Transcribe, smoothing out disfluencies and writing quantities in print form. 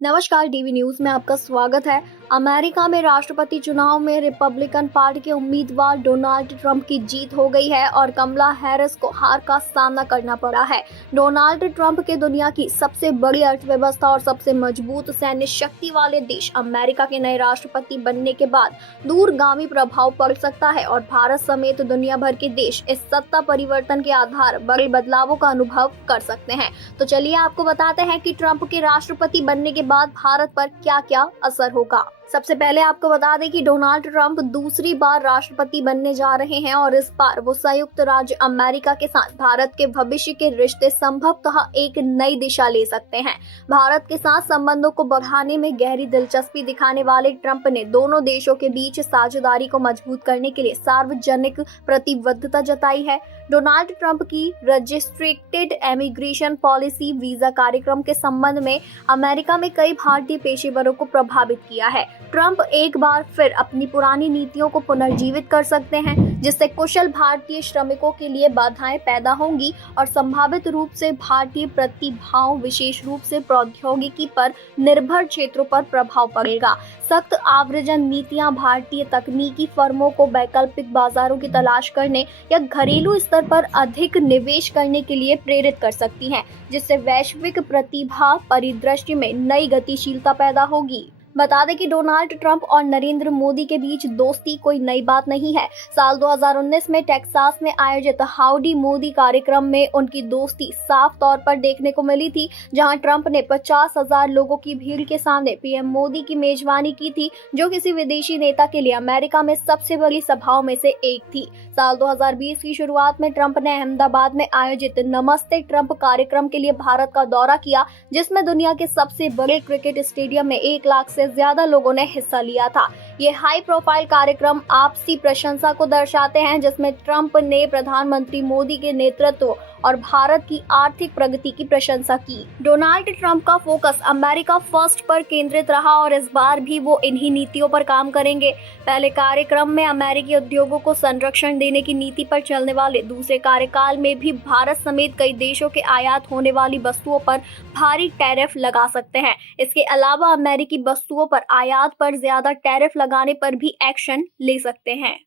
नमस्कार, DV news में आपका स्वागत है। अमेरिका में राष्ट्रपति चुनाव में रिपब्लिकन पार्टी के उम्मीदवार डोनाल्ड ट्रंप की जीत हो गई है और कमला हैरिस को हार का सामना करना पड़ा है। डोनाल्ड ट्रंप के दुनिया की सबसे बड़ी अर्थव्यवस्था और सबसे मजबूत सैन्य शक्ति वाले देश अमेरिका के नए राष्ट्रपति बनने के बाद दूरगामी प्रभाव पड़ सकता है और भारत समेत दुनिया भर के देश इस सत्ता परिवर्तन के आधार बड़े बदलावों का अनुभव कर सकते हैं। तो चलिए आपको बताते हैं कि ट्रंप के राष्ट्रपति बनने के बाद भारत पर क्या क्या असर होगा। सबसे पहले आपको बता दें कि डोनाल्ड ट्रंप दूसरी बार राष्ट्रपति बनने जा रहे हैं और इस बार वो संयुक्त राज्य अमेरिका के साथ भारत के भविष्य के रिश्ते संभवतः एक नई दिशा ले सकते हैं। भारत के साथ संबंधों को बढ़ाने में गहरी दिलचस्पी दिखाने वाले ट्रंप ने दोनों देशों के बीच साझेदारी को मजबूत करने के लिए सार्वजनिक प्रतिबद्धता जताई है। डोनाल्ड ट्रंप की रजिस्ट्रिक्टेड इमिग्रेशन पॉलिसी वीजा कार्यक्रम के संबंध में अमेरिका में कई भारतीय पेशेवरों को प्रभावित किया है। ट्रंप एक बार फिर अपनी पुरानी नीतियों को पुनर्जीवित कर सकते हैं, जिससे कुशल भारतीय श्रमिकों के लिए बाधाएं पैदा होंगी और संभावित रूप से भारतीय प्रतिभाओं, विशेष रूप से प्रौद्योगिकी पर निर्भर क्षेत्रों पर प्रभाव पड़ेगा। सख्त आव्रजन नीतियां भारतीय तकनीकी फर्मों को वैकल्पिक बाजारों की तलाश करने या घरेलू स्तर पर अधिक निवेश करने के लिए प्रेरित कर सकती हैं, जिससे वैश्विक प्रतिभा परिदृश्य में नई गतिशीलता पैदा होगी। बता दें कि डोनाल्ड ट्रंप और नरेंद्र मोदी के बीच दोस्ती कोई नई बात नहीं है। साल 2019 में टेक्सास में आयोजित हाउडी मोदी कार्यक्रम में उनकी दोस्ती साफ तौर पर देखने को मिली थी, जहां ट्रंप ने 50,000 लोगों की भीड़ के सामने पीएम मोदी की मेजबानी की थी, जो किसी विदेशी नेता के लिए अमेरिका में सबसे बड़ी सभाओं में से एक थी। साल 2020 की शुरुआत में ट्रंप ने अहमदाबाद में आयोजित नमस्ते ट्रंप कार्यक्रम के लिए भारत का दौरा किया, जिसमें दुनिया के सबसे बड़े क्रिकेट स्टेडियम में 1 लाख से ज्यादा लोगों ने हिस्सा लिया था। ये हाई प्रोफाइल कार्यक्रम आपसी प्रशंसा को दर्शाते हैं, जिसमें ट्रंप ने प्रधानमंत्री मोदी के नेतृत्व और भारत की आर्थिक प्रगति की प्रशंसा की। डोनाल्ड ट्रंप का फोकस अमेरिका फर्स्ट पर केंद्रित रहा और इस बार भी वो इन्हीं नीतियों पर काम करेंगे। पहले कार्यक्रम में अमेरिकी उद्योगों को संरक्षण देने की नीति पर चलने वाले दूसरे कार्यकाल में भी भारत समेत कई देशों के आयात होने वाली वस्तुओं पर भारी टैरिफ लगा सकते हैं। इसके अलावा अमेरिकी वस्तुओं पर आयात पर ज्यादा टैरिफ लगाने पर भी एक्शन ले सकते हैं।